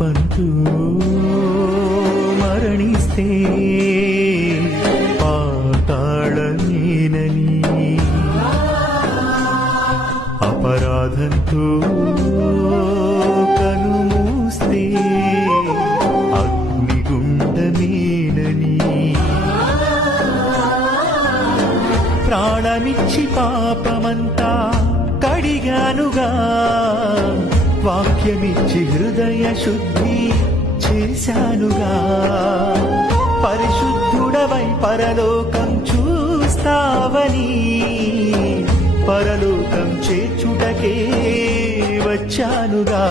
పాపంతో మరణిస్తే పాతాళమేనని, అపరాధంతో కనుమూస్తే అగ్నిగుండమేనని, ప్రాణమిచ్చి పాపమంతా కడిగానుగా, వాక్యమిచ్చి హృదయ శుద్ధి చేశానుగా, పరిశుద్ధుడవై పరలోకం చూస్తావని, పరలోకం చేర్చుటకే వచ్చానుగా.